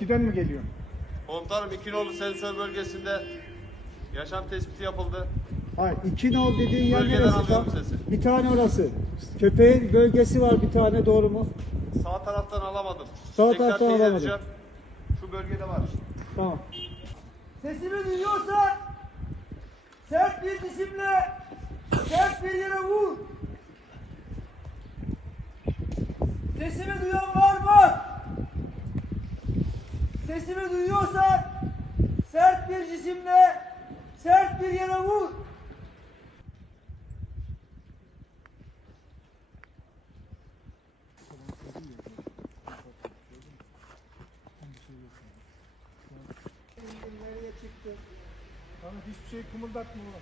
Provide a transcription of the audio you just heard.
2'den mi geliyor? Komutanım İkinoğlu sensör bölgesinde yaşam tespiti yapıldı. Hayır, iki nol dediğin yer Bölgeden neresi? alıyorum sesi. Bir tane orası. Köpeğin bölgesi var bir tane doğru mu? Sağ taraftan alamadım. Sağ Tekrar taraftan teyit alamadım. edeceğim. Şu bölgede var. Tamam. Sesimi duyuyorsa sert bir cisimle sert bir yere vur. Sesimi duyan var mı? Sesimi duyuyorsan sert bir cisimle sert bir yere vur. Bana hiçbir şey kımıldatmıyor.